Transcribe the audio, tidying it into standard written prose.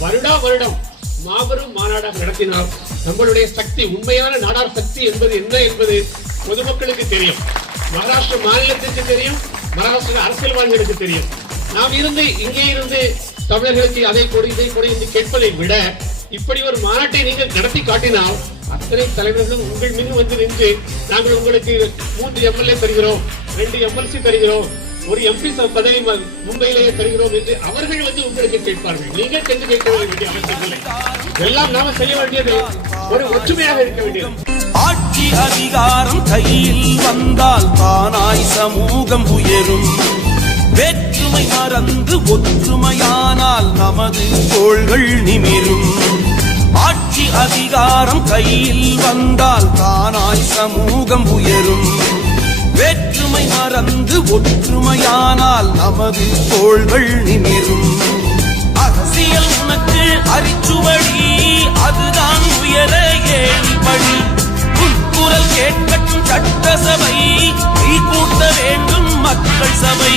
வருடா வருடம் மாபெரும் மாநாடாக நடத்தினால் நம்மளுடைய சக்தி, உண்மையான நாடார் சக்தி என்பது என்ன என்பது பொதுமக்களுக்கு தெரியும். மகாராஷ்டிர மாநிலத்திற்கு தெரியும், மகாராஷ்டிர அரசியல்வாதிகளுக்கு தெரியும். நாம் இங்கே இருந்து தமிழர்களுக்கு அதை கொடு இதை கொடு என்று கேட்பதை விட இப்படி ஒரு மாநாட்டை நீங்கள் நடத்தி காட்டினால் அத்தனை தலைவர்களும் உங்கள் மீது வந்து நின்று நாங்கள் உங்களுக்கு 3 MLA தருகிறோம், 2 MLC தருகிறோம், ஒரு MP பதவி மும்பையிலேயே தருகிறோம் என்று அவர்கள் வந்து உங்களுக்கு கேட்பார்கள். நீங்கள் சென்று கேட்க வேண்டிய அவசியம் இல்லை. எல்லாம் நாம செய்ய வேண்டியது ஒரு ஒற்றுமையாக இருக்க வேண்டியது. ஆட்சி அதிகாரம் கையில் வந்தால் தானாய் சமூகம் உயரும். வேற்றுமை மறந்து ஒற்றுமையானால் நமது தோள்கள் நிமிரும். ஆட்சி அதிகாரம் கையில் வந்தால் தானாய் சமூகம் உயரும். வேற்றுமை மறந்து ஒற்றுமையானால் நமது தோள்கள் நிமிரும். அரசியல் உனக்கு அரிச்சுவடி, அதுதான் உயர ஏழிபடி. குரல் கேட்கட்டும் சட்டசபை, நீ கூட்ட வேண்டும் மக்கள் சபை.